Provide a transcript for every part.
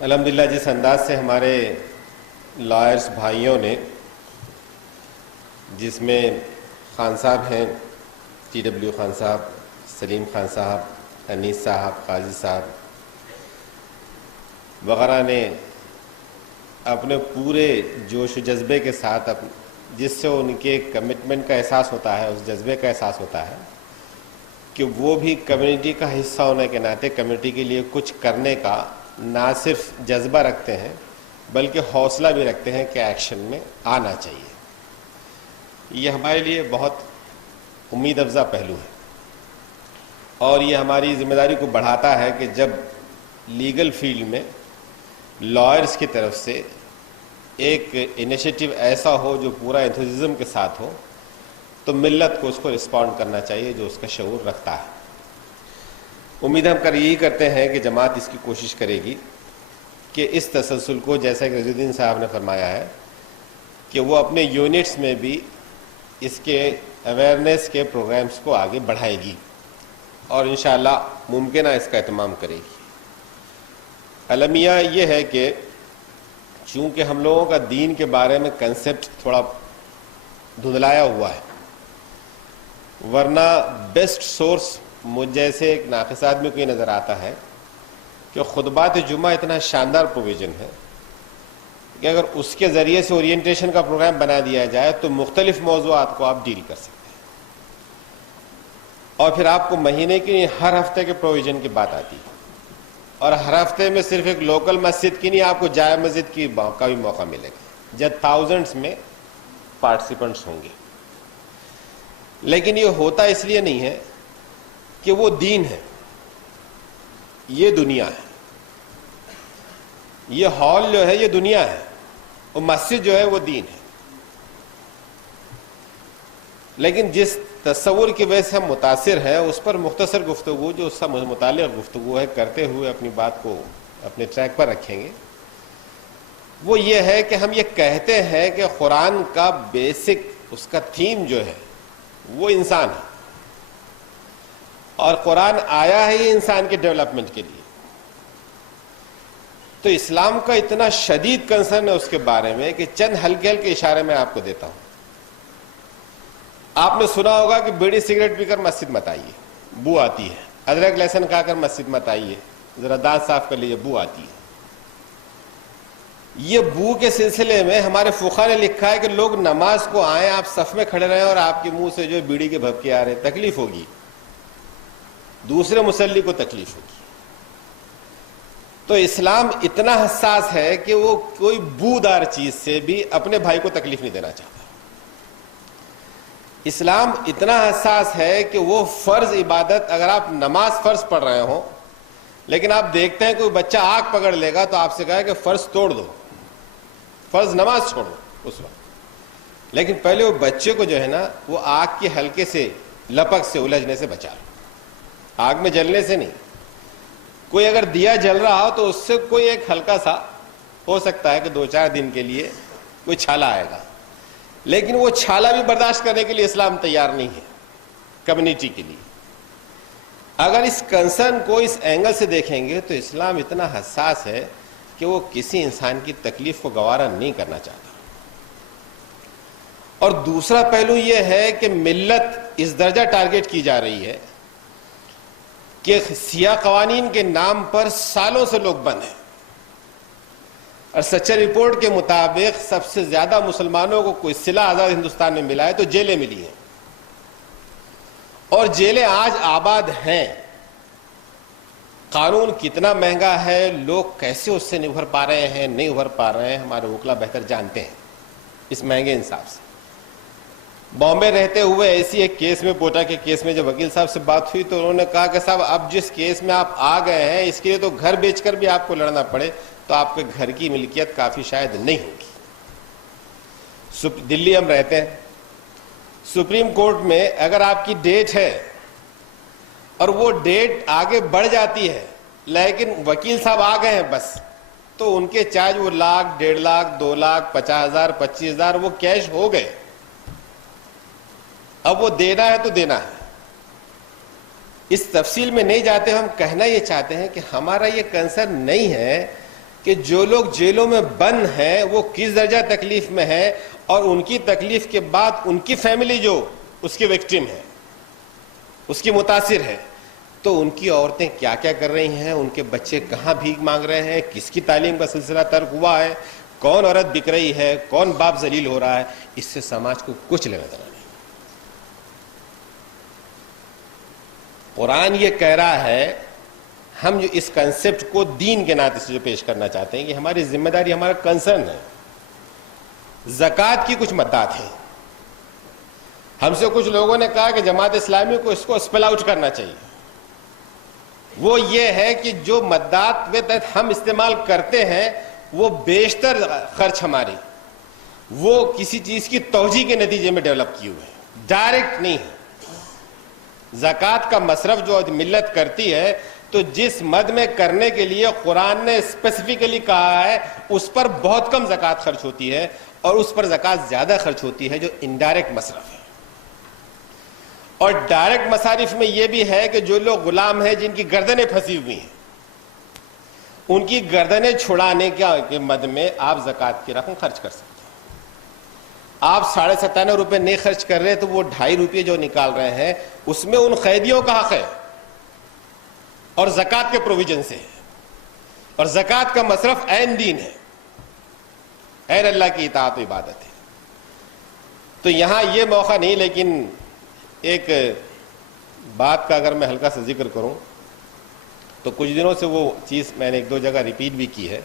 الحمدللہ جس انداز سے ہمارے لائرز بھائیوں نے، جس میں خان صاحب ہیں، ٹی ڈبلیو خان صاحب، سلیم خان صاحب، انیس صاحب، قاضی صاحب وغیرہ نے اپنے پورے جوش و جذبے کے ساتھ جس سے ان کے کمٹمنٹ کا احساس ہوتا ہے، اس جذبے کا احساس ہوتا ہے کہ وہ بھی کمیونٹی کا حصہ ہونے کے ناطے کمیونٹی کے لیے کچھ کرنے کا نہ صرف جذبہ رکھتے ہیں بلکہ حوصلہ بھی رکھتے ہیں کہ ایکشن میں آنا چاہیے۔ یہ ہمارے لیے بہت امید افزا پہلو ہے، اور یہ ہماری ذمہ داری کو بڑھاتا ہے کہ جب لیگل فیلڈ میں لائرز کی طرف سے ایک انیشیٹو ایسا ہو جو پورا انتھوزیزم کے ساتھ ہو تو ملت کو اس کو رسپونڈ کرنا چاہیے جو اس کا شعور رکھتا ہے۔ امید ہم یہی کرتے ہیں کہ جماعت اس کی کوشش کرے گی کہ اس تسلسل کو، جیسا کہ رضی الدین صاحب نے فرمایا ہے، کہ وہ اپنے یونٹس میں بھی اس کے اویئرنیس کے پروگرامز کو آگے بڑھائے گی اور انشاءاللہ ممکنہ اس کا اہتمام کرے گی۔ المیہ یہ ہے کہ چونکہ ہم لوگوں کا دین کے بارے میں کنسپٹ تھوڑا دھندلایا ہوا ہے، ورنہ بیسٹ سورس مجھ جیسے ایک ناقص آدمی کو یہ نظر آتا ہے کہ خطبات جمعہ اتنا شاندار پروویژن ہے کہ اگر اس کے ذریعے سے اورینٹیشن کا پروگرام بنا دیا جائے تو مختلف موضوعات کو آپ ڈیل کر سکتے ہیں، اور پھر آپ کو مہینے کی ہر ہفتے کے پروویژن کی بات آتی ہے، اور ہر ہفتے میں صرف ایک لوکل مسجد کی نہیں، آپ کو جامع مسجد کی کا بھی موقع ملے گا جب تھاؤزنڈس میں پارٹیسپینٹس ہوں گے۔ لیکن یہ ہوتا اس لیے نہیں ہے کہ وہ دین ہے، یہ دنیا ہے۔ یہ ہال جو ہے یہ دنیا ہے، اور مسجد جو ہے وہ دین ہے۔ لیکن جس تصور کی وجہ سے ہم متاثر ہیں اس پر مختصر گفتگو، جو اس سے متعلق گفتگو ہے، کرتے ہوئے اپنی بات کو اپنے ٹریک پر رکھیں گے۔ وہ یہ ہے کہ ہم یہ کہتے ہیں کہ قرآن کا بیسک اس کا تھیم جو ہے وہ انسان ہے، اور قرآن آیا ہے یہ انسان کے ڈیولپمنٹ کے لیے۔ تو اسلام کا اتنا شدید کنسرن ہے اس کے بارے میں کہ چند ہلکے ہلکے اشارے میں آپ کو دیتا ہوں۔ آپ نے سنا ہوگا کہ بیڑی سگریٹ پی کر مسجد مت آئیے، بو آتی ہے۔ ادرک لہسن کھا کر مسجد مت آئیے، ذرا دانت صاف کر لیجیے، بو آتی ہے۔ یہ بو کے سلسلے میں ہمارے فقہا نے لکھا ہے کہ لوگ نماز کو آئیں، آپ صف میں کھڑے رہیں اور آپ کے منہ سے جو بیڑی کے بھبکے آ رہے ہیں، تکلیف ہوگی، دوسرے مصلی کو تکلیف ہوگی۔ تو اسلام اتنا حساس ہے کہ وہ کوئی بودار چیز سے بھی اپنے بھائی کو تکلیف نہیں دینا چاہتا۔ اسلام اتنا حساس ہے کہ وہ فرض عبادت، اگر آپ نماز فرض پڑھ رہے ہوں لیکن آپ دیکھتے ہیں کوئی بچہ آنکھ پکڑ لے گا تو آپ سے کہا کہ فرض توڑ دو، فرض نماز چھوڑو اس وقت، لیکن پہلے وہ بچے کو جو ہے نا وہ آگ کی ہلکے سے لپک سے الجھنے سے بچا لو، آگ میں جلنے سے نہیں۔ کوئی اگر دیا جل رہا ہو تو اس سے کوئی ایک ہلکا سا ہو سکتا ہے کہ 2-4 دن کے لیے کوئی چھالا آئے گا، لیکن وہ چھالا بھی برداشت کرنے کے لیے اسلام تیار نہیں ہے کمیونٹی کے لیے۔ اگر اس کنسرن کو اس اینگل سے دیکھیں گے تو اسلام اتنا حساس ہے کہ وہ کسی انسان کی تکلیف کو گوارا نہیں کرنا چاہتا۔ اور دوسرا پہلو یہ ہے کہ ملت اس درجہ ٹارگٹ کی جا رہی ہے کہ سیاہ قوانین کے نام پر سالوں سے لوگ بند ہیں، اور سچر رپورٹ کے مطابق سب سے زیادہ مسلمانوں کو کوئی صلہ آزاد ہندوستان میں ملا ہے تو جیلیں ملی ہیں، اور جیلیں آج آباد ہیں۔ قانون کتنا مہنگا ہے، لوگ کیسے اس سے نہیں ابھر پا رہے ہیں، نہیں ابھر پا رہے ہیں، ہمارے وکلا بہتر جانتے ہیں اس مہنگے انصاف سے۔ بامبے رہتے ہوئے ایسی ایک کیس میں، پوٹا کے کیس میں، جب وکیل صاحب سے بات ہوئی تو انہوں نے کہا کہ صاحب اب جس کیس میں آپ آ گئے ہیں اس کے لیے تو گھر بیچ کر بھی آپ کو لڑنا پڑے تو آپ کے گھر کی ملکیت کافی شاید نہیں ہوگی۔ دلی ہم رہتے ہیں، سپریم کورٹ میں اگر آپ کی ڈیٹ ہے اور وہ ڈیٹ آگے بڑھ جاتی ہے لیکن وکیل صاحب آ گئے ہیں بس، تو ان کے چارج وہ 1 لاکھ، 1.5 لاکھ، 2 لاکھ، 50,000، 25,000 وہ کیش ہو گئے۔ اب وہ دینا ہے تو دینا ہے۔ اس تفصیل میں نہیں جاتے، ہم کہنا یہ چاہتے ہیں کہ ہمارا یہ کنسرن نہیں ہے کہ جو لوگ جیلوں میں بند ہیں وہ کس درجہ تکلیف میں ہیں، اور ان کی تکلیف کے بعد ان کی فیملی جو اس کی وکٹم ہے، اس کی متاثر ہے، تو ان کی عورتیں کیا کیا کر رہی ہیں، ان کے بچے کہاں بھیک مانگ رہے ہیں، کس کی تعلیم کا سلسلہ ترک ہوا ہے، کون عورت بک رہی ہے، کون باپ ذلیل ہو رہا ہے، اس سے سماج کو کچھ لینا دینا نہیں۔ قرآن یہ کہہ رہا ہے، ہم جو اس کنسپٹ کو دین کے ناطے سے جو پیش کرنا چاہتے ہیں کہ ہماری ذمہ داری، ہمارا کنسرن ہے۔ زکوٰۃ کی کچھ مدات ہیں، ہم سے کچھ لوگوں نے کہا کہ جماعت اسلامی کو اس کو اسپیل آؤٹ کرنا چاہیے۔ وہ یہ ہے کہ جو مدات کے تحت ہم استعمال کرتے ہیں وہ بیشتر خرچ ہماری وہ کسی چیز کی توجیہ کے نتیجے میں ڈیولپ کیے ہوئے ہیں، ڈائریکٹ نہیں ہے۔ زکوٰۃ کا مصرف جو ملت کرتی ہے تو جس مد میں کرنے کے لیے قرآن نے اسپیسیفکلی کہا ہے اس پر بہت کم زکوٰۃ خرچ ہوتی ہے، اور اس پر زکوٰۃ زیادہ خرچ ہوتی ہے جو انڈائریکٹ مصرف ہے۔ اور ڈائریکٹ مصارف میں یہ بھی ہے کہ جو لوگ غلام ہیں، جن کی گردنیں پھنسی ہوئی ہیں، ان کی گردنیں چھڑانے کے مد میں آپ زکوٰۃ کی رقم خرچ کر سکتے ہیں۔ آپ 97.5 روپے نہیں خرچ کر رہے تو وہ 2.5 روپے جو نکال رہے ہیں اس میں ان قیدیوں کا حق ہے اور زکوٰۃ کے پروویژن سے ہے، اور زکوٰۃ کا مصرف عین دین ہے، عین اللہ کی اطاعت و عبادت ہے۔ تو یہاں یہ موقع نہیں، لیکن ایک بات کا اگر میں ہلکا سا ذکر کروں تو کچھ دنوں سے وہ چیز میں نے 1-2 جگہ ریپیٹ بھی کی ہے،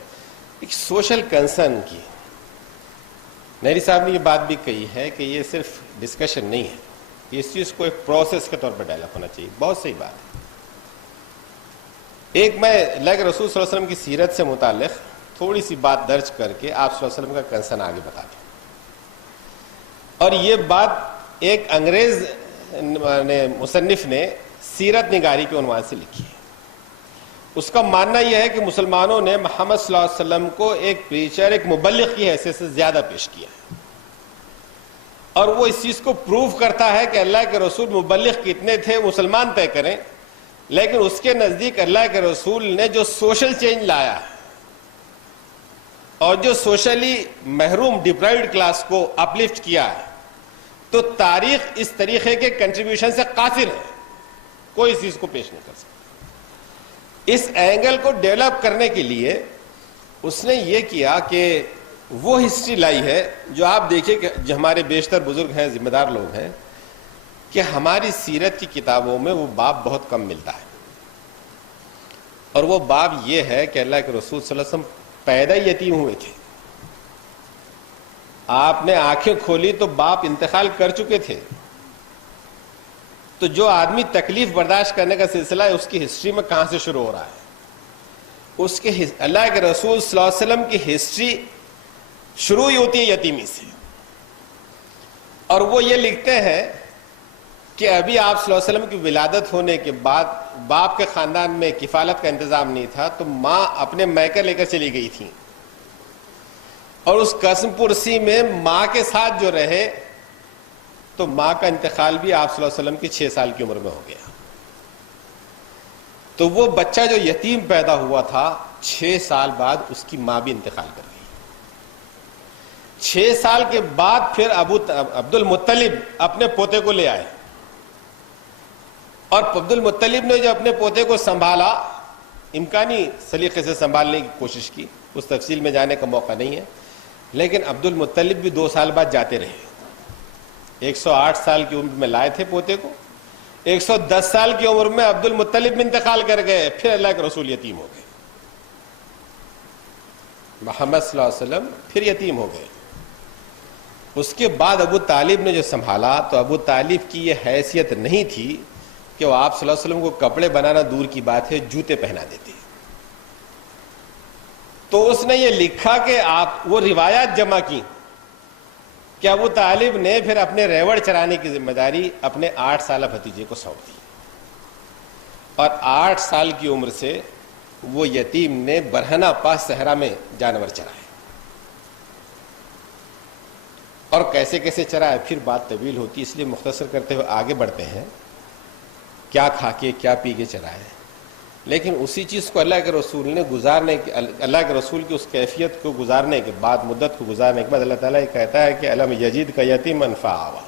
ایک سوشل کنسرن کی۔ نیری صاحب نے یہ بات بھی کہی ہے کہ یہ صرف ڈسکشن نہیں ہے، اس چیز کو ایک پروسیس کے طور پر ڈیولپ ہونا چاہیے۔ بہت صحیح بات ہے۔ ایک میں اللہ کے رسول صلی اللہ علیہ وسلم کی سیرت سے متعلق تھوڑی سی بات درج کر کے آپ صلی اللہ علیہ وسلم کا کنسرن آگے بتا دیں۔ اور یہ بات ایک انگریز مصنف نے سیرت نگاری کے عنوان سے لکھی ہے۔ اس کا ماننا یہ ہے کہ مسلمانوں نے محمد صلی اللہ علیہ وسلم کو ایک پریچر، ایک مبلغ کی حیثیت سے زیادہ پیش کیا ہے، اور وہ اس چیز کو پروو کرتا ہے کہ اللہ کے رسول مبلغ کتنے تھے مسلمان طے کریں، لیکن اس کے نزدیک اللہ کے رسول نے جو سوشل چینج لایا ہے اور جو سوشلی محروم ڈپرائیوڈ کلاس کو اپلفٹ کیا ہے، تو تاریخ اس طریقے کے کنٹریبیوشن سے قاصر ہے، کوئی اس چیز کو پیش نہیں کر سکتا۔ اس اینگل کو ڈیولپ کرنے کے لیے اس نے یہ کیا کہ وہ ہسٹری لائی ہے جو آپ دیکھیں کہ جو ہمارے بیشتر بزرگ ہیں، ذمہ دار لوگ ہیں، کہ ہماری سیرت کی کتابوں میں وہ باب بہت کم ملتا ہے، اور وہ باب یہ ہے کہ اللہ کے رسول صلی اللہ علیہ وسلم پیدا یتیم ہوئے تھے، آپ نے آنکھیں کھولی تو باپ انتقال کر چکے تھے، تو جو آدمی تکلیف برداشت کرنے کا سلسلہ ہے اس کی ہسٹری میں کہاں سے شروع ہو رہا ہے؟ اس کے اللہ کے رسول صلی اللہ علیہ وسلم کی ہسٹری شروع ہی ہوتی ہے یتیمی سے، اور وہ یہ لکھتے ہیں کہ ابھی آپ صلی اللہ علیہ وسلم کی ولادت ہونے کے بعد باپ کے خاندان میں کفالت کا انتظام نہیں تھا، تو ماں اپنے میکے لے کر چلی گئی تھی، اور اس قسم پرسی میں ماں کے ساتھ جو رہے تو ماں کا انتقال بھی آپ صلی اللہ علیہ وسلم کی 6 سال کی عمر میں ہو گیا۔ تو وہ بچہ جو یتیم پیدا ہوا تھا 6 سال بعد اس کی ماں بھی انتقال کر گئی۔ 6 سال کے بعد پھر عبد المطلب اپنے پوتے کو لے آئے، اور عبد المطلب نے جو اپنے پوتے کو سنبھالا، امکانی سلیقے سے سنبھالنے کی کوشش کی، اس تفصیل میں جانے کا موقع نہیں ہے، لیکن عبد المطلب بھی 2 سال بعد جاتے رہے۔ 108 سال کی عمر میں لائے تھے پوتے کو، 110 سال کی عمر میں عبد المطلب میں انتقال کر گئے، پھر اللہ کے رسول یتیم ہو گئے، محمد صلی اللہ علیہ وسلم پھر یتیم ہو گئے۔ اس کے بعد ابو طالب نے جو سنبھالا، تو ابو طالب کی یہ حیثیت نہیں تھی کہ وہ آپ صلی اللہ علیہ وسلم کو کپڑے بنانا دور کی بات ہے، جوتے پہنا دیتے۔ تو اس نے یہ لکھا کہ آپ وہ روایات جمع کی کہ ابو طالب نے پھر اپنے ریوڑ چرانے کی ذمہ داری اپنے 8 سالہ بھتیجے کو سونپ دی، اور 8 سال کی عمر سے وہ یتیم نے برہنہ پاس صحرا میں جانور چرائے، اور کیسے کیسے چرائے پھر بات طویل ہوتی، اس لیے مختصر کرتے ہوئے آگے بڑھتے ہیں۔ کیا کھا کے کیا پی کے چرائے؟ لیکن اسی چیز کو اللہ کے رسول نے اللہ کے رسول کی اس کیفیت کو گزارنے کے بعد، مدت کو گزارنے کے بعد اللہ تعالیٰ یہ کہتا ہے کہ الم یجد کا یتیما فآویٰ،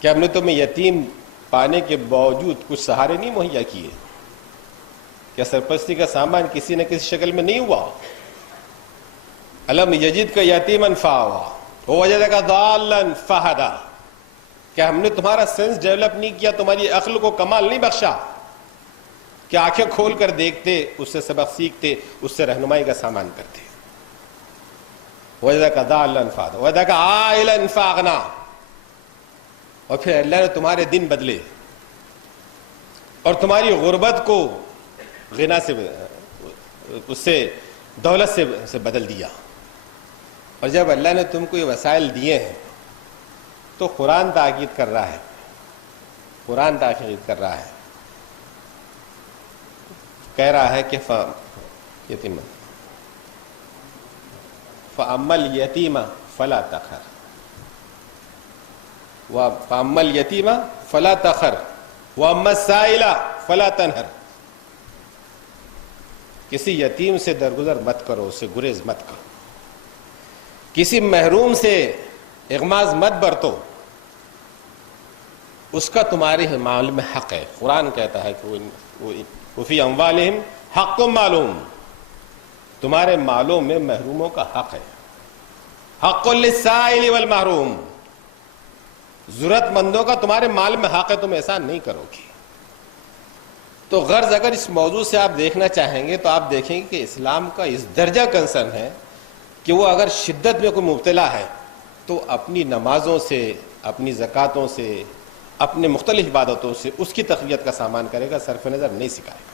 کہ ہم نے تمہیں یتیم پانے کے باوجود کچھ سہارے نہیں مہیا کیے؟ کیا سرپرستی کا سامان کسی نہ کسی شکل میں نہیں ہوا؟ الم یجد کا یتیما فآویٰ ووجدک ضالا فہدی، کیا ہم نے تمہارا سینس ڈیولپ نہیں کیا، تمہاری عقل کو کمال نہیں بخشا کہ آنکھیں کھول کر دیکھتے، اس سے سبق سیکھتے، اس سے رہنمائی کا سامان کرتے؟ وجدک ضالا فہدی ووجدک عائلا فاغنی، اور پھر اللہ نے تمہارے دن بدلے اور تمہاری غربت کو غنا سے، اس سے دولت سے بدل دیا۔ اور جب اللہ نے تم کو یہ وسائل دیے ہیں تو قرآن تاکید کر رہا ہے، قرآن تاکید کر رہا ہے، کہہ رہا ہے کہ یتیم فَأَمَّا الْيَتِيمَ فَلَا تَقْهَرْ فَأَمَّا الْيَتِيمَ فَلَا تَقْهَرْ وَأَمَّا السَّائِلَ فَلَا تَنْهَرْ، کسی یتیم سے درگزر مت کرو، اسے گریز مت کرو، کسی محروم سے اغماز مت برتو، اس کا تمہارے مال میں حق ہے۔ قرآن کہتا ہے کہ وفی اموالہم حق معلوم، تمہارے مالوں میں محروموں کا حق ہے۔ حق للسائل والمحروم، ضرورت مندوں کا تمہارے مال میں حق ہے، تم احسان نہیں کرو گے۔ تو غرض اگر اس موضوع سے آپ دیکھنا چاہیں گے تو آپ دیکھیں گے کہ اسلام کا اس درجہ کنسرن ہے کہ وہ اگر شدت میں کوئی مبتلا ہے تو اپنی نمازوں سے، اپنی زکاتوں سے، اپنے مختلف عبادتوں سے اس کی تقویت کا سامان کرے گا، صرف نظر نہیں سکھائے گا۔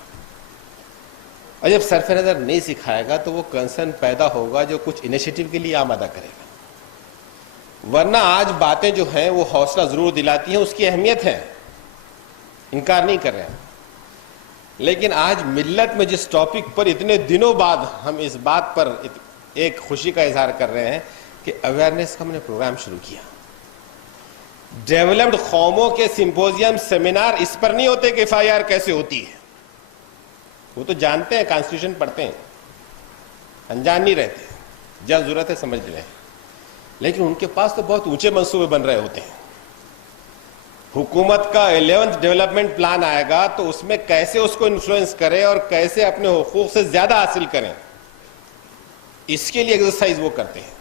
اور جب صرف نظر نہیں سکھائے گا تو وہ کنسرن پیدا ہوگا جو کچھ انیشیٹو کے لیے آمادہ کرے گا۔ ورنہ آج باتیں جو ہیں وہ حوصلہ ضرور دلاتی ہیں، اس کی اہمیت ہے، انکار نہیں کر رہے ہیں، لیکن آج ملت میں جس ٹاپک پر اتنے دنوں بعد ہم اس بات پر ایک خوشی کا اظہار کر رہے ہیں کہ اویئرنیس کا ہم نے پروگرام شروع کیا۔ ڈیولپڈ قوموں کے سمپوزیم سیمینار اس پر نہیں ہوتے کہ FIR کیسے ہوتی ہے، وہ تو جانتے ہیں، کانسٹیٹیوشن پڑھتے ہیں، انجان نہیں رہتے، جب ضرورت ہے سمجھ لیں، لیکن ان کے پاس تو بہت اونچے منصوبے بن رہے ہوتے ہیں۔ حکومت کا 11th ڈیولپمنٹ پلان آئے گا تو اس میں کیسے اس کو انفلوئنس کریں اور کیسے اپنے حقوق سے زیادہ حاصل کریں، اس کے لیے ایکسرسائز وہ کرتے ہیں۔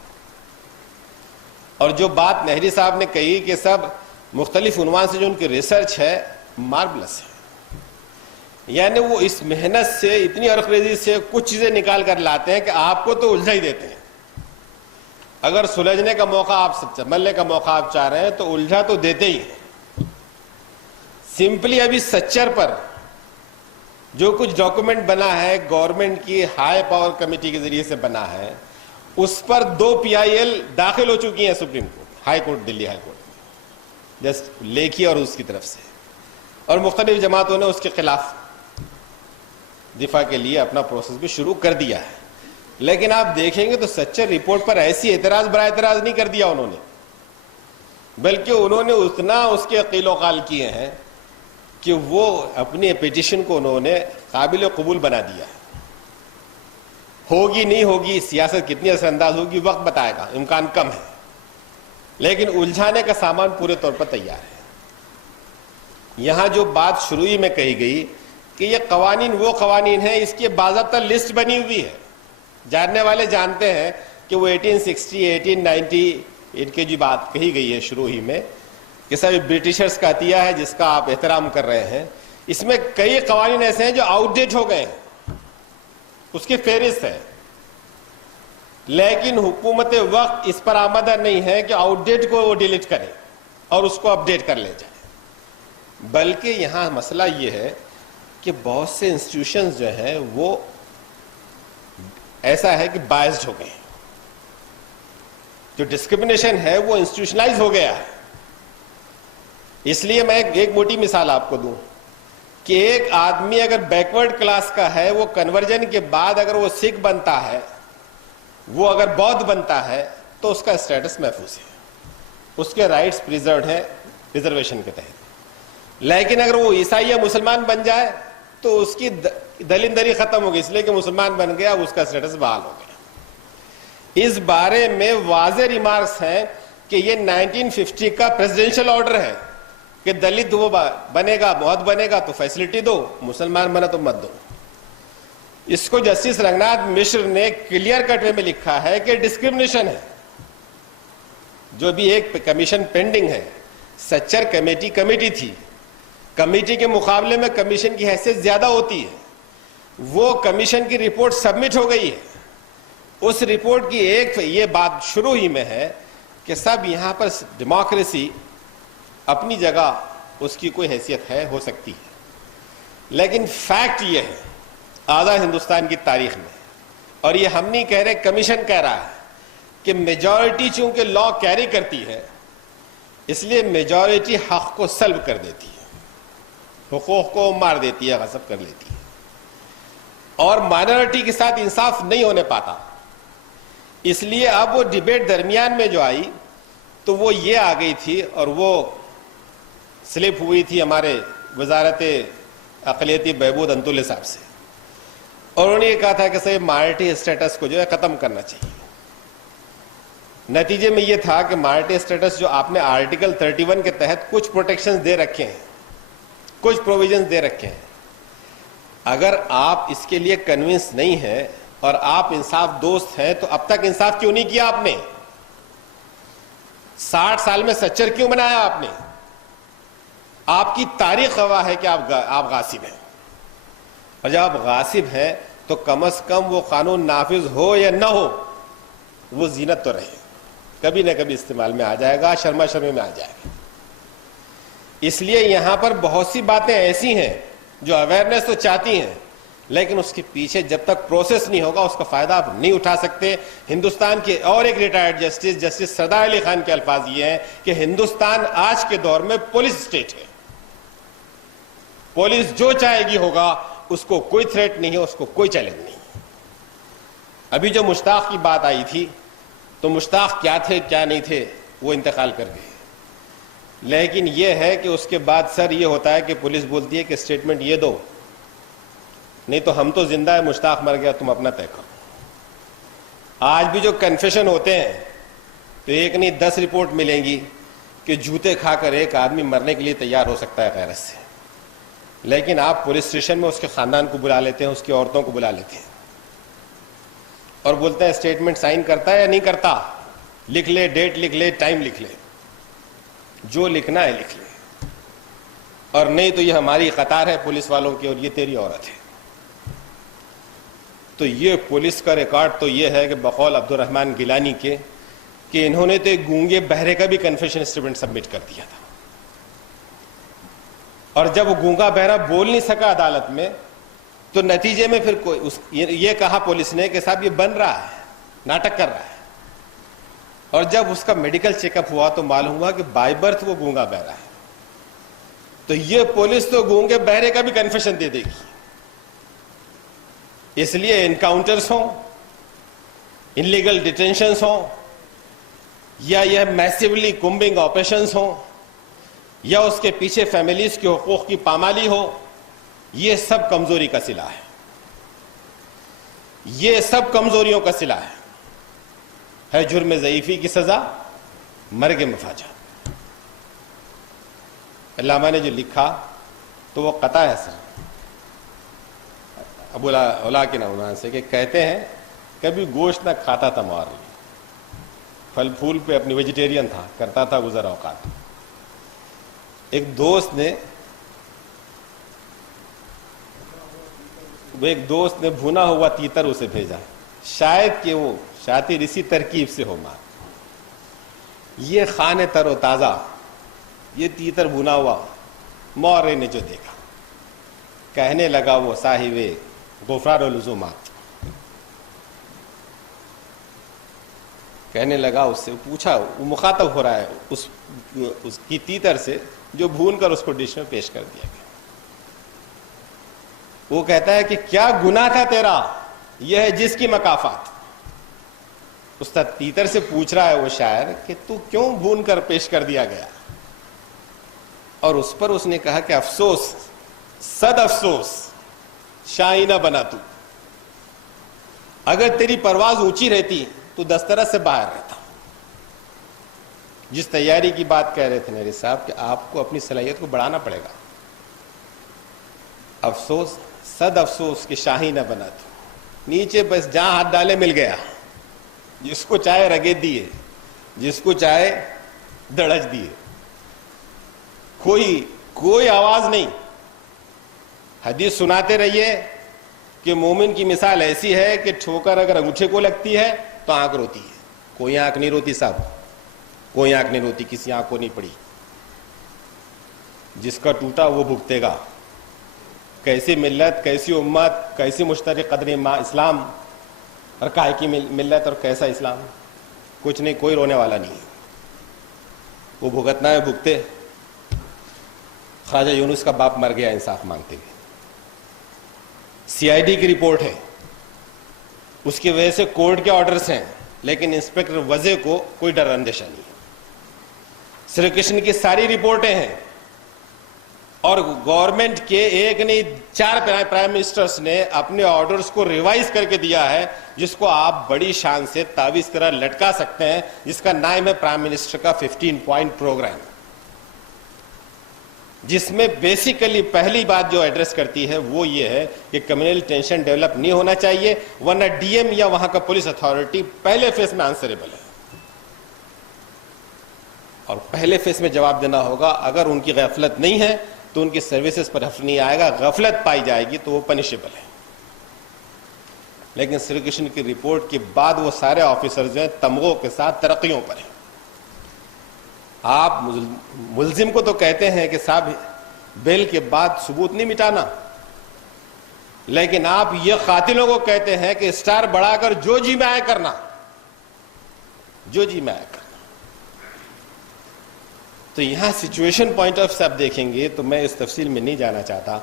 اور جو بات نہری صاحب نے کہی کہ سب مختلف عنوان سے جو ان کی ریسرچ ہے مارولس ہے، یعنی وہ اس محنت سے اتنی عرقریزی سے کچھ چیزیں نکال کر لاتے ہیں کہ آپ کو تو الجھا ہی دیتے ہیں۔ اگر سلجھنے کا موقع آپ سنبھلنے کا موقع آپ چاہ رہے ہیں تو الجھا تو دیتے ہی ہیں۔ سمپلی ابھی سچر پر جو کچھ ڈاکومنٹ بنا ہے گورنمنٹ کی ہائی پاور کمیٹی کے ذریعے سے بنا ہے، اس پر 2 PIL داخل ہو چکی ہیں سپریم کورٹ، ہائی کورٹ، دلی ہائی کورٹ میں، جسٹ لیکھی اور اس کی طرف سے، اور مختلف جماعتوں نے اس کے خلاف دفاع کے لیے اپنا پروسیس بھی شروع کر دیا ہے۔ لیکن آپ دیکھیں گے تو سچر رپورٹ پر ایسی اعتراض برائے اعتراض نہیں کر دیا انہوں نے، بلکہ انہوں نے اتنا اس کے قیل و قال کیے ہیں کہ وہ اپنی پیٹیشن کو انہوں نے قابل قبول بنا دیا ہے۔ ہوگی نہیں ہوگی، سیاست کتنی اثر انداز ہوگی وقت بتائے گا، امکان کم ہے، لیکن الجھانے کا سامان پورے طور پر تیار ہے۔ یہاں جو بات شروع ہی میں کہی گئی کہ یہ قوانین وہ قوانین ہیں، اس کی باضابطہ لسٹ بنی ہوئی ہے، جاننے والے جانتے ہیں کہ وہ 1860 1890 ان کی جو بات کہی گئی ہے شروع ہی میں کہ سب برٹشرز کا عطیہ ہے جس کا آپ احترام کر رہے ہیں، اس میں کئی قوانین ایسے ہیں جو آؤٹ ڈیٹ ہو گئے ہیں، اس کی فہرست ہے، لیکن حکومت وقت اس پر آمادہ نہیں ہے کہ آؤٹ ڈیٹ کو وہ ڈیلیٹ کرے اور اس کو اپڈیٹ کر لے جائے۔ بلکہ یہاں مسئلہ یہ ہے کہ بہت سے انسٹیٹیوشنز جو ہیں وہ ایسا ہے کہ بائسڈ ہو گئے ہیں، جو ڈسکرمنیشن ہے وہ انسٹیٹیوشنلائز ہو گیا ہے۔ اس لیے میں ایک موٹی مثال آپ کو دوں کہ ایک آدمی اگر بیکورڈ کلاس کا ہے، وہ کنورجن کے بعد اگر وہ سکھ بنتا ہے، وہ اگر بودھ بنتا ہے تو اس کا اسٹیٹس محفوظ ہے، اس کے رائٹس پریزروڈ ہیں ریزرویشن کے تحت۔ لیکن اگر وہ عیسائی یا مسلمان بن جائے تو اس کی دلندری ختم ہو گئی، اس لیے کہ مسلمان بن گیا، اس کا اسٹیٹس بحال ہو گیا۔ اس بارے میں واضح ریمارکس ہیں کہ یہ 1950 کا پریزیڈنشل آرڈر ہے کہ دلت وہ بنے گا، بہت بنے گا تو فیسلٹی دو، مسلمان بنا تو مت دو۔ اس کو جسٹس رنگناتھ مشر نے کلیئر کٹ وے میں لکھا ہے کہ ڈسکرمنیشن ہے۔ جو بھی ایک کمیشن پینڈنگ ہے، سچر کمیٹی تھی، کمیٹی کے مقابلے میں کمیشن کی حیثیت زیادہ ہوتی ہے، وہ کمیشن کی رپورٹ سبمٹ ہو گئی ہے۔ اس رپورٹ کی یہ بات شروع ہی میں ہے کہ سب یہاں پر ڈیموکریسی اپنی جگہ اس کی کوئی حیثیت ہے، ہو سکتی ہے، لیکن فیکٹ یہ ہے آزاد ہندوستان کی تاریخ میں، اور یہ ہم نہیں کہہ رہے، کمیشن کہہ رہا ہے کہ میجورٹی چونکہ لا کیری کرتی ہے، اس لیے میجورٹی حق کو سلب کر دیتی ہے، حقوق کو مار دیتی ہے، غصب کر لیتی ہے، اور مائنورٹی کے ساتھ انصاف نہیں ہونے پاتا۔ اس لیے اب وہ ڈیبیٹ درمیان میں جو آئی تو وہ یہ آ گئی تھی، اور وہ سلپ ہوئی تھی ہمارے وزارت اقلیتی بہبود انتولے صاحب سے، اور انہوں نے یہ کہا تھا کہ صحیح مائنورٹی اسٹیٹس کو جو ہے ختم کرنا چاہیے۔ نتیجے میں یہ تھا کہ مائنورٹی اسٹیٹس جو آپ نے آرٹیکل 31 کے تحت کچھ پروٹیکشنز دے رکھے ہیں، کچھ پروویژنز دے رکھے ہیں، اگر آپ اس کے لیے کنونس نہیں ہیں اور آپ انصاف دوست ہیں تو اب تک انصاف کیوں نہیں کیا آپ نے؟ 60 سال میں سچر کیوں بنایا آپ نے؟ آپ کی تاریخ گواہ ہے کہ آپ غاصب ہیں، اور جب آپ غاصب ہیں تو کم از کم وہ قانون نافذ ہو یا نہ ہو، وہ زینت تو رہے، کبھی نہ کبھی استعمال میں آ جائے گا، شرما شرمی میں آ جائے گا۔ اس لیے یہاں پر بہت سی باتیں ایسی ہیں جو اویئرنیس تو چاہتی ہیں، لیکن اس کے پیچھے جب تک پروسیس نہیں ہوگا اس کا فائدہ آپ نہیں اٹھا سکتے۔ ہندوستان کے اور ایک ریٹائرڈ جسٹس سردار علی خان کے الفاظ یہ ہیں کہ ہندوستان آج کے دور میں پولیس اسٹیٹ ہے، پولیس جو چاہے گی ہوگا، اس کو کوئی تھریٹ نہیں ہے، اس کو کوئی چیلنج نہیں۔ ابھی جو مشتاق کی بات آئی تھی تو مشتاق کیا تھے کیا نہیں تھے وہ انتقال کر گئے، لیکن یہ ہے کہ اس کے بعد سر یہ ہوتا ہے کہ پولیس بولتی ہے کہ اسٹیٹمنٹ یہ دو، نہیں تو ہم تو زندہ ہے، مشتاق مر گیا، تم اپنا طے کرو۔ آج بھی جو کنفیشن ہوتے ہیں تو ایک نہیں 10 رپورٹ ملیں گی کہ جوتے کھا کر ایک آدمی مرنے کے لیے تیار ہو سکتا ہے غیرت سے، لیکن آپ پولیس اسٹیشن میں اس کے خاندان کو بلا لیتے ہیں، اس کی عورتوں کو بلا لیتے ہیں، اور بولتے ہیں اسٹیٹمنٹ سائن کرتا ہے یا نہیں کرتا، لکھ لے، ڈیٹ لکھ لے، ٹائم لکھ لے، جو لکھنا ہے لکھ لے، اور نہیں تو یہ ہماری قطار ہے پولیس والوں کی اور یہ تیری عورت ہے۔ تو یہ پولیس کا ریکارڈ تو یہ ہے کہ بقول عبد الرحمن گیلانی کے کہ انہوں نے تو ایک گونگے بہرے کا بھی کنفیشن اسٹیٹمنٹ سبمٹ کر دیا تھا، اور جب وہ گونگا بہرا بول نہیں سکا عدالت میں تو نتیجے میں پھر یہ کہا پولیس نے کہ صاحب یہ بن رہا ہے، ناٹک کر رہا ہے، اور جب اس کا میڈیکل چیک اپ ہوا تو معلوم ہوا کہ بائی برتھ وہ گونگا بہرا ہے۔ تو یہ پولیس تو گونگے بہرے کا بھی کنفیشن دے دے گی۔ اس لیے انکاؤنٹرز ہوں، انلیگل ڈیٹینشنز ہوں، یا یہ میسیولی کومبنگ آپریشنز ہوں، یا اس کے پیچھے فیملیز کے حقوق کی پامالی ہو، یہ سب کمزوری کا صلہ ہے، یہ سب کمزوریوں کا صلہ ہے جرم ضعیفی کی سزا مرگ مفاجہ۔ علامہ نے جو لکھا تو وہ قطع ہے سر ابو اولا کے نومان سے، کہ کہتے ہیں کبھی گوشت نہ کھاتا تھا مورلی، پھل پھول پہ اپنی ویجیٹیرین تھا، کرتا تھا گزر اوقات۔ ایک دوست نے بھونا ہوا تیتر اسے بھیجا، شاید کہ وہ شاطر اسی ترکیب سے ہو مار، یہ خانے تر و تازہ، یہ تیتر بھونا ہوا، مورے نے جو دیکھا کہنے لگا وہ صاحب غفران العزومات، کہنے لگا، اس سے پوچھا، وہ مخاطب ہو رہا ہے اس کی تیتر سے جو بھون کر اس کو ڈش میں پیش کر دیا گیا۔ وہ کہتا ہے کہ کیا گناہ تھا تیرا، یہ ہے جس کی مکافات۔ استاد تیتر سے پوچھ رہا ہے وہ شاعر کہ تو کیوں بھون کر پیش کر دیا گیا، اور اس پر اس نے کہا کہ افسوس، صد افسوس شاہی نہ بنا تو. اگر تیری پرواز اونچی رہتی تو دسترس سے باہر رہتا. جس تیاری کی بات کہہ رہے تھے نری صاحب کہ آپ کو اپنی صلاحیت کو بڑھانا پڑے گا. افسوس، صد افسوس کہ شاہی نہ بنا تو. نیچے بس جہاں ہاتھ ڈالے مل گیا. جس کو چاہے رگے دیے، جس کو چاہے دڑچ دیے، کوئی آواز نہیں. حدیث سناتے رہیے کہ مومن کی مثال ایسی ہے کہ ٹھوکر اگر انگوٹھے کو لگتی ہے تو آنکھ روتی ہے. کوئی آنکھ نہیں روتی صاحب، کوئی آنکھ نہیں روتی، کسی آنکھ کو نہیں پڑی. جس کا ٹوٹا وہ بھگتے گا. کیسی ملت، کیسی امت، کیسی مشترک قدر اسلام، اور کائے کی ملت اور کیسا اسلام. کچھ نہیں، کوئی رونے والا نہیں. وہ بھگتنا ہے، بھگتے. خواجہ یونس کا باپ مر گیا انصاف مانگتے ہوئے. CID کی رپورٹ ہے، اس کی وجہ سے کورٹ کے آرڈرز ہیں، لیکن انسپیکٹر وزے کو کوئی ڈر اندیشہ نہیں ہے. سری کرشن کی ساری رپورٹیں ہیں، اور گورنمنٹ کے ایک نہیں 4 پرائم منسٹرز نے اپنے آرڈرز کو ریوائز کر کے دیا ہے، جس کو آپ بڑی شان سے تعویذ طرح لٹکا سکتے ہیں، جس کا نام ہے پرائم منسٹر کا 15 پوائنٹ پروگرام، جس میں بیسیکلی پہلی بات جو ایڈریس کرتی ہے وہ یہ ہے کہ کمیونل ٹینشن ڈیولپ نہیں ہونا چاہیے، ورنہ DM یا وہاں کا پولیس اتھارٹی پہلے فیس میں آنسریبل ہے، اور پہلے فیس میں جواب دینا ہوگا. اگر ان کی غفلت نہیں ہے تو ان کی سروسز پر حرف نہیں آئے گا. غفلت پائی جائے گی تو وہ پنشیبل ہے. لیکن سری کرشن کی رپورٹ کے بعد وہ سارے آفیسرز جو ہیں تمغوں کے ساتھ ترقیوں پر ہیں. آپ ملزم کو تو کہتے ہیں کہ صاحب بیل کے بعد ثبوت نہیں مٹانا، لیکن آپ یہ قاتلوں کو کہتے ہیں کہ اسٹار بڑھا کر جو جی میں آئے کرنا، جو جی میں آئے کرنا. تو یہاں سچویشن پوائنٹ آف سے آپ دیکھیں گے تو میں اس تفصیل میں نہیں جانا چاہتا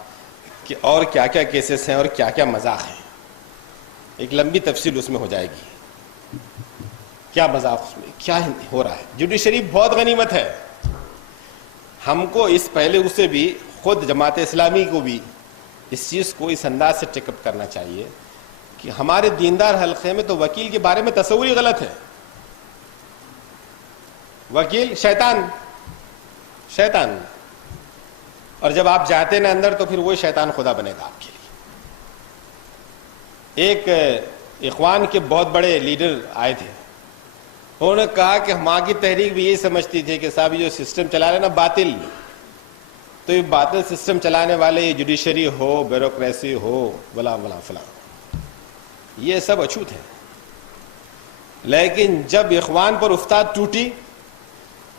کہ اور کیا کیا کیسز ہیں اور کیا کیا مذاق ہیں. ایک لمبی تفصیل اس میں ہو جائے گی. کیا مذاق اس میں کیا ہو رہا ہے. جوڈیشری بہت غنیمت ہے. ہم کو اس پہلے اسے بھی خود جماعت اسلامی کو بھی اس چیز کو اس انداز سے ٹیک اپ کرنا چاہیے کہ ہمارے دیندار حلقے میں تو وکیل کے بارے میں تصور ہی غلط ہے. وکیل شیطان، اور جب آپ جاتے نا اندر تو پھر وہ شیطان خدا بنے گا آپ کے لیے. ایک اخوان کے بہت بڑے لیڈر آئے تھے، انہوں نے کہا کہ ہماں کی تحریک بھی یہی سمجھتی تھی کہ صاحب یہ جو سسٹم چلا رہے نا باطل، تو یہ باطل سسٹم چلانے والے یہ جوڈیشری ہو، بیوروکریسی ہو، بلا بلا فلاں، یہ سب اچھوت ہیں. لیکن جب اخوان پر افتاد ٹوٹی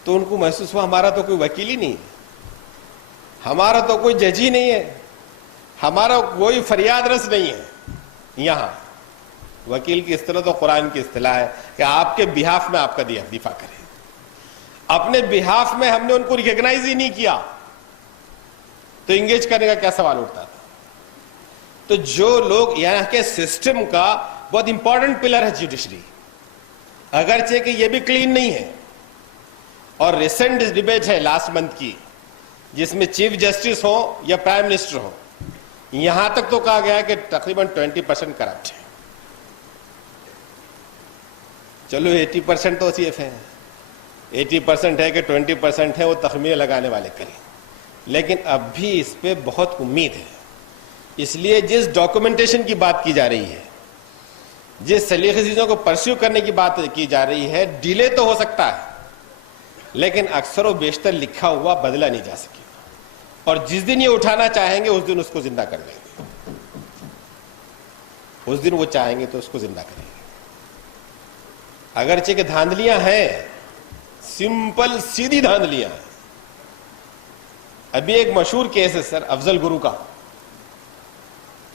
تو ان کو محسوس ہوا ہمارا تو کوئی وکیل ہی نہیں ہے، ہمارا تو کوئی جج ہی نہیں ہے، ہمارا کوئی فریاد رس نہیں ہے. یہاں وکیل کی اصطلاح تو قرآن کی اصطلاح ہے کہ آپ کے بہاف میں آپ کا دفاع کریں. اپنے بہاف میں ہم نے ان کو ریکگنائز ہی نہیں کیا تو انگیج کرنے کا کیا سوال اٹھتا تھا. تو جو لوگ یہاں کے سسٹم کا بہت امپورٹنٹ پلر ہے جوڈیشری، اگرچہ کہ یہ بھی کلین نہیں ہے. اور ریسنٹ ڈیبیٹ ہے لاسٹ منتھ کی جس میں چیف جسٹس ہو یا پرائم منسٹر ہو، یہاں تک تو کہا گیا کہ تقریباً 20% کرپٹ ہے. چلو 80% تو صرف ہے، 80% ہے کہ 20% ہے وہ تخمینے لگانے والے کریں، لیکن اب بھی اس پہ بہت امید ہے. اس لیے جس ڈاکومنٹیشن کی بات کی جا رہی ہے، جس سلیقے چیزوں کو پرسیو کرنے کی بات کی جا رہی ہے، ڈیلے تو ہو سکتا ہے لیکن اکثر و بیشتر لکھا ہوا بدلا نہیں جا سکے. اور جس دن یہ اٹھانا چاہیں گے اس دن اس کو زندہ کر دیں گے. اس دن وہ چاہیں گے تو اس کو زندہ کریں گے. اگرچہ کہ دھاندلیاں ہیں، سمپل سیدھی دھاندلیاں ہیں. ابھی ایک مشہور کیس ہے سر افضل گرو کا،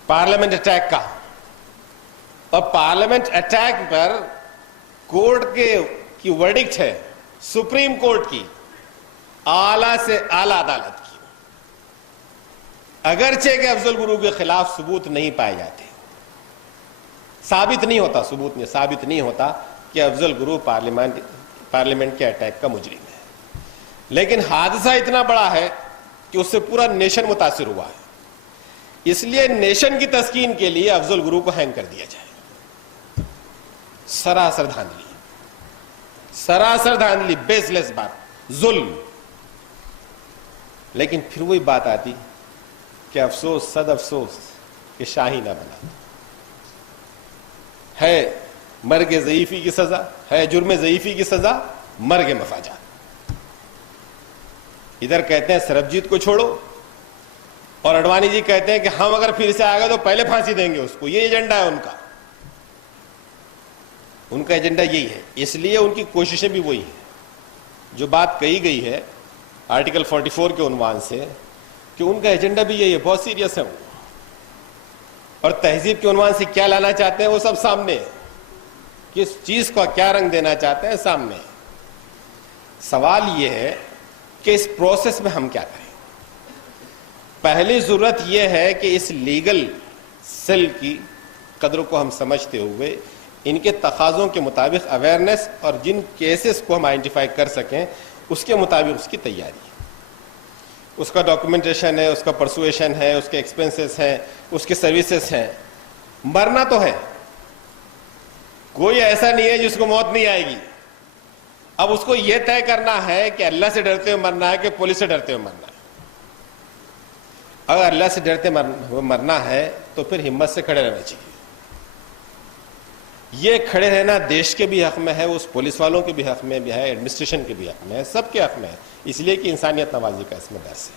پارلیمنٹ اٹیک کا. اور پارلیمنٹ اٹیک پر کورٹ کی ورڈکٹ ہے سپریم کورٹ کی، اعلی سے اعلی عدالت کی. اگرچہ کہ افضل گرو کے خلاف ثبوت نہیں پائے جاتے، ثابت نہیں ہوتا، ثبوت نہیں ثابت نہیں ہوتا کہ افضل گرو پارلیمنٹ کے اٹیک کا مجرم ہے. لیکن حادثہ اتنا بڑا ہے کہ اس سے پورا نیشن متاثر ہوا ہے. اس لیے نیشن کی تسکین کے لیے افضل گرو کو ہینگ کر دیا جائے. سراسر دھاندلی, سراسر دھاندلی, بیس لیس بات, ظلم. لیکن پھر وہی بات آتی کہ افسوس, صد افسوس کہ شاہی نہ بنا. ہے مرگ ضعیفی کی سزا, ہے جرم ضعیفی کی سزا, مرگ مفاجات. ادھر کہتے ہیں سربجیت کو چھوڑو, اور اڈوانی جی کہتے ہیں کہ ہم اگر پھر سے آ گئے تو پہلے پھانسی دیں گے اس کو. یہ ایجنڈا ہے ان کا ایجنڈا یہی ہے. اس لیے ان کی کوششیں بھی وہی ہیں جو بات کہی گئی ہے آرٹیکل 44 کے عنوان سے, کہ ان کا ایجنڈا بھی یہی ہے. بہت سیریس ہے وہ, اور تہذیب کے عنوان سے کیا لانا چاہتے ہیں وہ سب سامنے ہے. کس چیز کو کیا رنگ دینا چاہتے ہیں سامنے ہے. سوال یہ ہے کہ اس پروسیس میں ہم کیا کریں. پہلی ضرورت یہ ہے کہ اس لیگل سیل کی قدر کو ہم سمجھتے ہوئے ان کے تقاضوں کے مطابق اویئرنیس, اور جن کیسز کو ہم آئیڈینٹیفائی کر سکیں اس کے مطابق اس کی تیاری, اس کا ڈاکومنٹیشن ہے, اس کا پرسویشن ہے, اس کے ایکسپنسز ہیں, اس کے سروسز ہیں. مرنا تو ہے, کوئی ایسا نہیں ہے جس کو موت نہیں آئے گی. اب اس کو یہ طے کرنا ہے کہ اللہ سے ڈرتے ہوئے مرنا ہے کہ پولیس سے ڈرتے ہوئے مرنا ہے. اگر اللہ سے ڈرتے ہوئے مرنا ہے تو پھر ہمت سے کھڑے رہنا چاہیے. یہ کھڑے رہنا دیش کے بھی حق میں ہے, اس پولیس والوں کے بھی حق میں بھی ہے, ایڈمنسٹریشن کے بھی حق میں ہے, سب کے حق میں ہے. اس لیے کہ انسانیت نوازی کا اس میں درس ہے,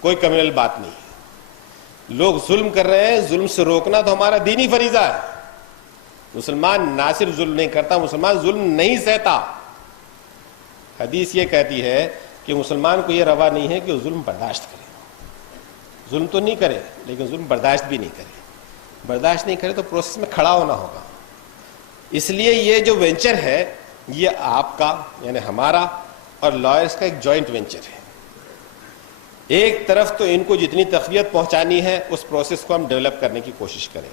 کوئی کمیونل بات نہیں ہے. لوگ ظلم کر رہے ہیں, ظلم سے روکنا تو ہمارا دینی فریضہ ہے. مسلمان نہ صرف ظلم نہیں کرتا, مسلمان ظلم نہیں سہتا. حدیث یہ کہتی ہے کہ مسلمان کو یہ روا نہیں ہے کہ وہ ظلم برداشت کرے. ظلم تو نہیں کرے لیکن ظلم برداشت بھی نہیں کرے. برداشت نہیں کرے تو پروسیس میں کھڑا ہونا ہوگا. اس لیے یہ جو وینچر ہے یہ آپ کا یعنی ہمارا اور لائرز کا ایک جوائنٹ وینچر ہے. ایک طرف تو ان کو جتنی تقویت پہنچانی ہے اس پروسیس کو ہم ڈیولپ کرنے کی کوشش کریں.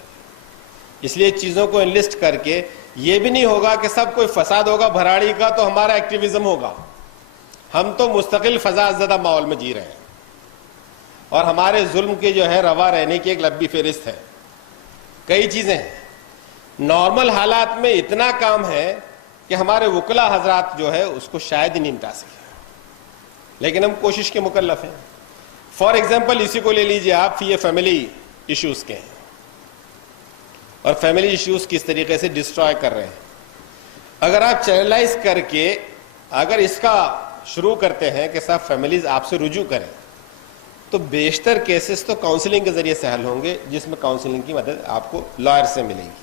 اس لیے چیزوں کو انلسٹ کر کے یہ بھی نہیں ہوگا کہ سب کوئی فساد ہوگا بھراڑی کا تو ہمارا ایکٹیویزم ہوگا. ہم تو مستقل فضا زدہ ماحول میں جی رہے ہیں, اور ہمارے ظلم کے جو ہے روا رہنے کی ایک لمبی فہرست ہے. کئی چیزیں ہیں. نارمل حالات میں اتنا کام ہے کہ ہمارے وکلا حضرات جو ہے اس کو شاید ہی نہیں مٹا سکے, لیکن ہم کوشش کے مکلف ہیں. فار ایگزامپل اسی کو لے لیجیے آپ, یہ فیملی ایشوز کے ہیں اور فیملی ایشوز کس طریقے سے ڈسٹروائے کر رہے ہیں. اگر آپ چینلائز کر کے اگر اس کا شروع کرتے ہیں کہ صاحب فیملیز آپ سے رجوع کریں تو بیشتر کیسز تو کاؤنسلنگ کے ذریعے سے حل ہوں گے, جس میں کاؤنسلنگ کی مدد آپ کو لائر سے ملے گی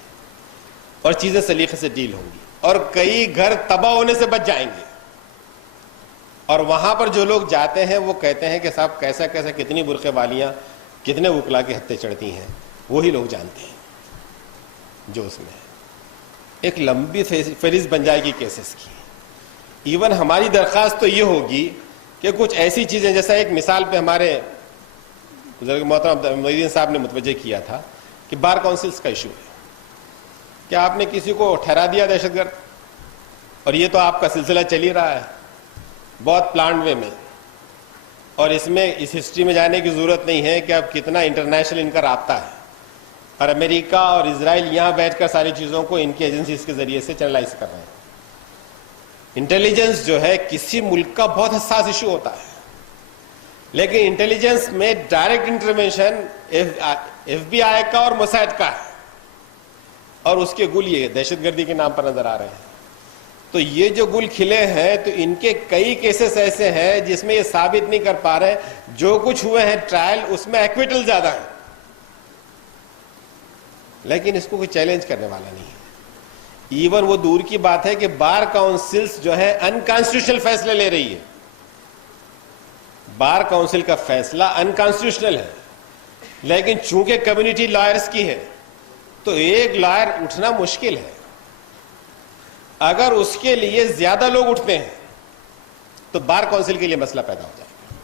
اور چیزیں سلیقے سے ڈیل ہوں گی, اور کئی گھر تباہ ہونے سے بچ جائیں گے. اور وہاں پر جو لوگ جاتے ہیں وہ کہتے ہیں کہ صاحب کیسا کیسا کتنی برقع والیاں کتنے وکلا کے ہتھے چڑھتی ہیں, وہی لوگ جانتے ہیں جو اس میں ایک لمبی فہرست بن جائے گی کیسز کی. ایون ہماری درخواست تو یہ ہوگی کہ کچھ ایسی چیزیں, جیسا ایک مثال پہ ہمارے بزرگ محترم محدثین صاحب نے متوجہ کیا تھا کہ بار کونسلز کا ایشو ہے کہ آپ نے کسی کو ٹھہرا دیا دہشت گرد, اور یہ تو آپ کا سلسلہ چل ہی رہا ہے بہت پلانڈ وے میں, اور اس میں اس ہسٹری میں جانے کی ضرورت نہیں ہے کہ اب کتنا انٹرنیشنل ان کا رابطہ ہے, اور امریکہ اور اسرائیل یہاں بیٹھ کر ساری چیزوں کو ان کی ایجنسیز کے ذریعے سے چینلائز کر رہے ہیں. انٹیلیجنس جو ہے کسی ملک کا بہت حساس ایشو ہوتا ہے, لیکن انٹیلیجنس میں ڈائریکٹ انٹرونشن ایف بی آئی کا اور موساد کا ہے, اور اس کے گل یہ دہشت گردی کے نام پر نظر آ رہے ہیں. تو یہ جو گل کھلے ہیں تو ان کے کئی کیسز ایسے ہیں جس میں یہ ثابت نہیں کر پا رہے جو کچھ ہوئے ہیں ٹرائل اس میں ایکویٹل زیادہ ہے, لیکن اس کو کوئی چیلنج کرنے والا نہیں ہے. ایون وہ دور کی بات ہے کہ بار کاؤنسلز جو ہے انکانسٹیٹیوشنل فیصلے لے رہی ہے. بار کاؤنسل کا فیصلہ انکانسٹیٹیوشنل ہے, لیکن چونکہ کمیونٹی لائرز کی ہے تو ایک لائر اٹھنا مشکل ہے. اگر اس کے لیے زیادہ لوگ اٹھتے ہیں تو بار کاؤنسل کے لیے مسئلہ پیدا ہو جائے گا,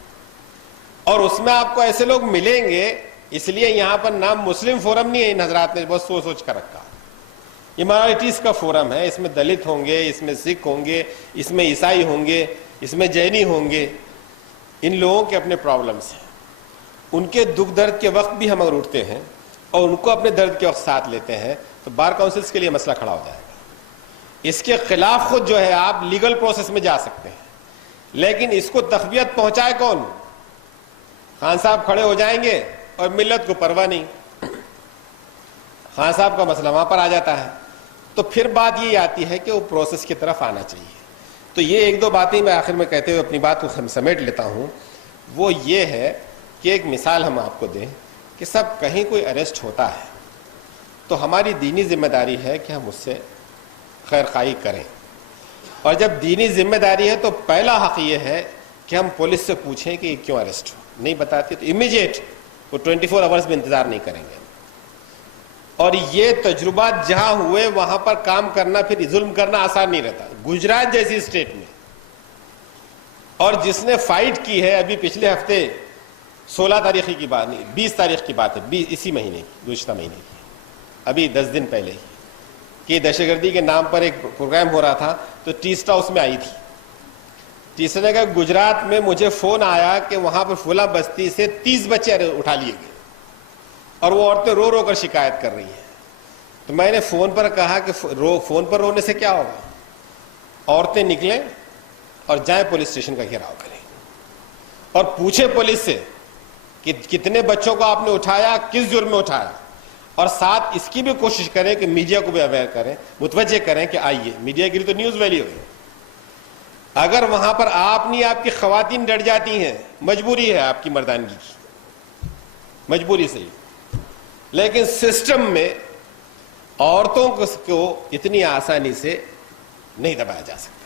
اور اس میں آپ کو ایسے لوگ ملیں گے. اس لیے یہاں پر نام مسلم فورم نہیں ہے, ان حضرات نے بہت سوچ سوچ کر رکھا. یہ مائنورٹیز کا فورم ہے, اس میں دلت ہوں گے, اس میں سکھ ہوں گے, اس میں عیسائی ہوں گے, اس میں جینی ہوں گے. ان لوگوں کے اپنے پرابلمس ہیں, ان کے دکھ درد کے وقت بھی ہم اگر اٹھتے ہیں اور ان کو اپنے درد کے وقت ساتھ لیتے ہیں تو بار کاؤنسلز کے لیے مسئلہ کھڑا ہو جائے گا. اس کے خلاف خود جو ہے آپ لیگل پروسیس میں جا سکتے ہیں, لیکن اس کو تقویت پہنچائے کون؟ خان صاحب کھڑے ہو جائیں گے اور ملت کو پرواہ نہیں, خان صاحب کا مسئلہ وہاں پر آ جاتا ہے. تو پھر بات یہ آتی ہے کہ وہ پروسیس کی طرف آنا چاہیے. تو یہ ایک دو باتیں میں آخر میں کہتے ہوئے اپنی بات کو سمیٹ لیتا ہوں. وہ یہ ہے کہ ایک مثال ہم آپ کو دیں کہ سب کہیں کوئی اریسٹ ہوتا ہے تو ہماری دینی ذمہ داری ہے کہ ہم اس سے خیر خواہی کریں, اور جب دینی ذمہ داری ہے تو پہلا حق یہ ہے کہ ہم پولیس سے پوچھیں کہ یہ کیوں اریسٹ ہو. نہیں بتاتی تو امیجیٹ وہ 24 آورس میں انتظار نہیں کریں گے. اور یہ تجربات جہاں ہوئے وہاں پر کام کرنا, پھر ظلم کرنا آسان نہیں رہتا. گجرات جیسی اسٹیٹ میں, اور جس نے فائٹ کی ہے, ابھی پچھلے ہفتے 16 تاریخ کی بات نہیں 20 تاریخ کی بات ہے, اسی مہینے کی, گزشتہ مہینے کی, ابھی 10 دن پہلے ہی, کہ دہشت گردی کے نام پر ایک پروگرام ہو رہا تھا تو ٹیسٹا اس میں آئی تھی. ٹیسٹا نے کہا گجرات میں مجھے فون آیا کہ وہاں پر فلاں بستی سے 30 بچے اٹھا لیے گئے اور وہ عورتیں رو رو کر شکایت کر رہی ہیں. تو میں نے فون پر کہا کہ فون پر رونے سے کیا ہوگا, عورتیں نکلیں اور جائیں پولیس اسٹیشن کا گھیراؤ کریں اور پوچھیں پولیس سے کہ کتنے بچوں کو آپ نے اٹھایا, کس جرم میں اٹھایا, اور ساتھ اس کی بھی کوشش کریں کہ میڈیا کو بھی اویئر کریں, متوجہ کریں کہ آئیے. میڈیا کی تو نیوز ویلیو ہے. اگر وہاں پر آپ نہیں, آپ کی خواتین ڈٹ جاتی ہیں, مجبوری ہے آپ کی مردانگی کی, مجبوری سے ہی, لیکن سسٹم میں عورتوں کو اتنی آسانی سے نہیں دبایا جا سکتا,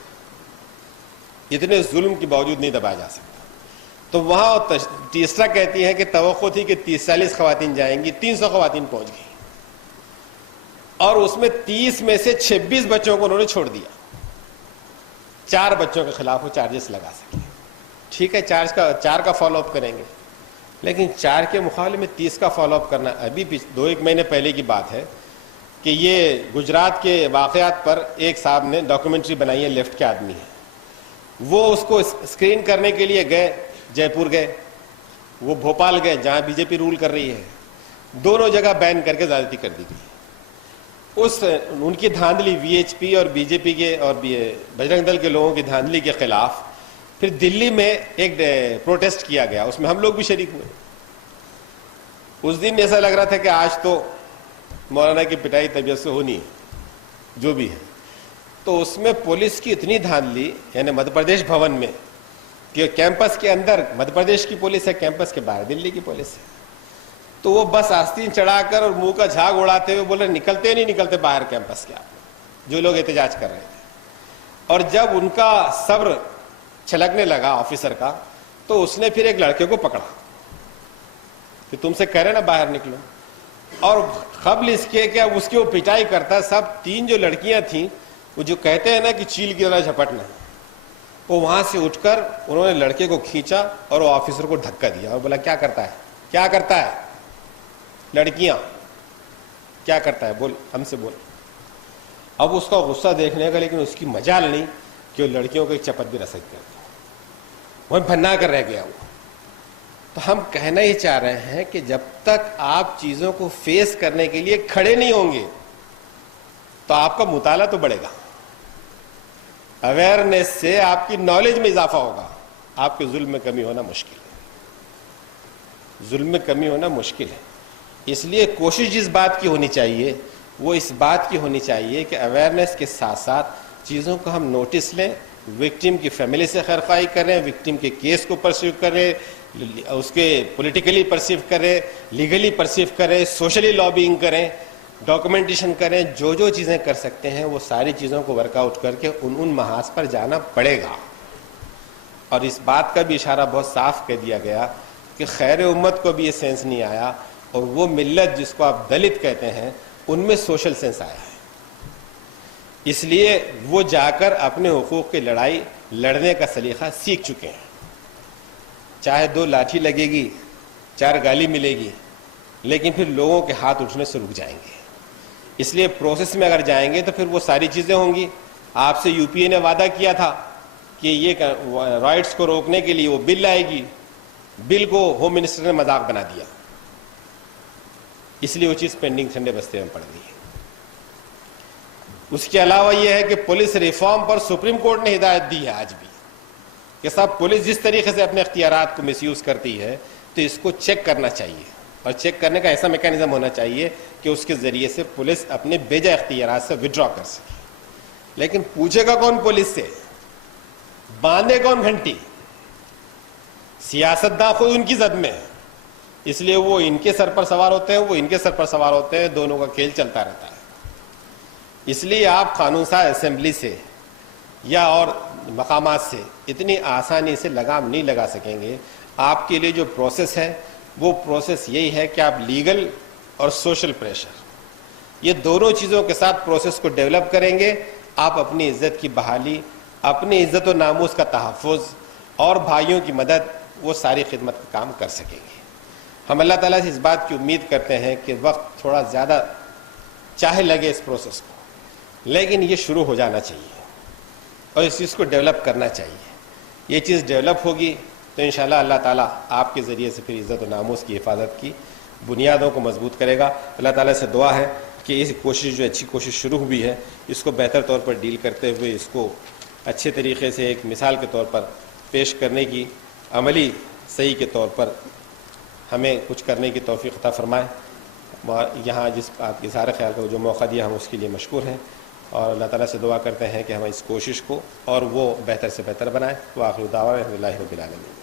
اتنے ظلم کے باوجود نہیں دبایا جا سکتا. تو وہاں تیسرا کہتی ہے کہ توقع تھی کہ 30-40 خواتین جائیں گی, 300 خواتین پہنچ گئی, اور اس میں 30 میں سے 26 بچوں کو انہوں نے چھوڑ دیا. 4 بچوں کے خلاف وہ چارجز لگا سکے. ٹھیک ہے, 4 کا فالو اپ کریں گے, لیکن 4 کے مقابلے میں 30 کا فالو اپ کرنا. ابھی 2-1 مہینے پہلے کی بات ہے کہ یہ گجرات کے واقعات پر ایک صاحب نے ڈاکومنٹری بنائی ہے, لیفٹ کے آدمی ہے, وہ اس کو اسکرین کرنے کے لیے گئے, جے پور گئے, وہ بھوپال گئے جہاں بی جے پی رول کر رہی ہے, دونوں جگہ بین کر کے زیادتی کر دی گئی. ان کی دھاندلی وی ایچ پی اور بی جے پی کے اور بجرنگ دل کے لوگوں کی دھاندلی کے خلاف پھر دلی میں ایک پروٹیسٹ کیا گیا, اس میں ہم لوگ بھی شریک ہوئے. اس دن ایسا لگ رہا تھا کہ آج تو مولانا کی پٹائی طبیعت سے ہونی ہے جو بھی ہے. تو اس میں پولیس کی اتنی دھاندلی, یعنی مدھیہ پردیش بھون میں, کہ کیمپس کے اندر مدھیہ پردیش کی پولیس ہے, کیمپس کے باہر دلی کی پولیس ہے. تو وہ بس آستین چڑھا کر اور منہ کا جھاگ اڑاتے ہوئے بولے نکلتے نہیں نکلتے باہر کیمپس کے, آپ جو لوگ احتجاج کر رہے تھے. اور جب ان کا صبر چھلکنے لگا آفیسر کا, تو اس نے پھر ایک لڑکے کو پکڑا کہ تم سے کہہ رہے نا باہر نکلو, اور قبل اس کے کہ اس کی وہ پٹائی کرتا, سب 3 جو لڑکیاں تھیں, وہ جو کہتے ہیں نا کہ چیل کی طرح جھپٹنا, وہ وہاں سے اٹھ کر انہوں نے لڑکے کو کھینچا اور وہ آفیسر کو دھکا دیا اور بولا کیا کرتا ہے, کیا کرتا ہے, لڑکیاں کیا کرتا ہے, بول ہم سے بول. اب اس کا غصہ دیکھنے کا, لیکن اس کی مجال نہیں کہ وہ لڑکیوں کو ایک چپت بھی رسد کرتا, وہ بھنا کر رہ گیا وہ. تو ہم کہنا یہ چاہ رہے ہیں کہ جب تک آپ چیزوں کو فیس کرنے کے لیے کھڑے نہیں ہوں گے تو آپ کا مطالعہ تو بڑھے گا, اویئرنیس سے آپ کی نالج میں اضافہ ہوگا, آپ کے ظلم میں کمی ہونا مشکل ہے, ظلم میں کمی ہونا مشکل ہے. اس لیے کوشش جس بات کی ہونی چاہیے وہ اس بات کی ہونی چاہیے کہ اویئرنیس کے ساتھ ساتھ چیزوں کو ہم نوٹس لیں, وکٹم کی فیملی سے خیرخواہی کریں, وکٹم کے کیس کو پرسیو کریں, اس کے پولیٹیکلی پرسیو کریں, لیگلی پرسیو کریں, سوشلی لابینگ کریں, ڈاکومنٹیشن کریں, جو چیزیں کر سکتے ہیں وہ ساری چیزوں کو ورک آؤٹ کر کے ان محاذ پر جانا پڑے گا. اور اس بات کا بھی اشارہ بہت صاف کر دیا گیا کہ خیر امت کو بھی یہ سینس نہیں آیا, اور وہ ملت جس کو آپ دلت کہتے ہیں ان میں سوشل سینس آیا ہے. اس لیے وہ جا کر اپنے حقوق کی لڑائی لڑنے کا سلیقہ سیکھ چکے ہیں. چاہے 2 لاٹھی لگے گی, 4 گالی ملے گی, لیکن پھر لوگوں کے ہاتھ اٹھنے سے رک جائیں گے. اس لیے پروسیس میں اگر جائیں گے تو پھر وہ ساری چیزیں ہوں گی. آپ سے UPA نے وعدہ کیا تھا کہ یہ رائٹس کو روکنے کے لیے وہ بل آئے گی, بل کو ہوم منسٹر نے مذاق بنا دیا، اس لیے وہ چیز پینڈنگ ٹھنڈے بستے میں پڑ گئی ہے۔ اس کے علاوہ یہ ہے کہ پولیس ریفارم پر سپریم کورٹ نے ہدایت دی ہے آج بھی کہ صاحب پولیس جس طریقے سے اپنے اختیارات کو مس یوز کرتی ہے تو اس کو چیک کرنا چاہیے، اور چیک کرنے کا ایسا میکینزم ہونا چاہیے کہ اس کے ذریعے سے پولیس اپنے بیجا اختیارات سے وڈرا کر سکے۔ لیکن پوچھے گا کون پولیس سے، باندھے کون گھنٹی؟ سیاستداں خود ان کی زد میں ہے، اس لیے وہ ان کے سر پر سوار ہوتے ہیں، وہ ان کے سر پر سوار ہوتے ہیں، دونوں کا کھیل چلتا رہتا ہے۔ اس لیے آپ قانون ساز اسمبلی سے یا اور مقامات سے اتنی آسانی سے لگام نہیں لگا سکیں گے۔ آپ کے لیے جو پروسیس ہے وہ پروسیس یہی ہے کہ آپ لیگل اور سوشل پریشر، یہ دونوں چیزوں کے ساتھ پروسیس کو ڈیولپ کریں گے، آپ اپنی عزت کی بحالی، اپنی عزت و ناموس کا تحفظ اور بھائیوں کی مدد، وہ ساری خدمت کا کام کر سکیں گے۔ ہم اللہ تعالیٰ سے اس بات کی امید کرتے ہیں کہ وقت تھوڑا زیادہ چاہے لگے اس پروسیس کو، لیکن یہ شروع ہو جانا چاہیے اور اس چیز کو ڈیولپ کرنا چاہیے۔ یہ چیز ڈیولپ ہوگی تو انشاءاللہ اللہ تعالیٰ آپ کے ذریعے سے پھر عزت و ناموس کی حفاظت کی بنیادوں کو مضبوط کرے گا۔ اللہ تعالیٰ سے دعا ہے کہ اس کوشش جو اچھی کوشش شروع ہوئی ہے اس کو بہتر طور پر ڈیل کرتے ہوئے اس کو اچھے طریقے سے ایک مثال کے طور پر پیش کرنے کی، عملی صحیح کے طور پر ہمیں کچھ کرنے کی توفیق عطا فرمائے۔ یہاں جس آپ اظہار خیال کا جو موقع دیا ہم اس کے لیے مشکور ہیں، اور اللہ تعالیٰ سے دعا کرتے ہیں کہ ہم اس کوشش کو اور وہ بہتر سے بہتر بنائیں۔ وآخر دعوانا الحمد للہ رب العالمین۔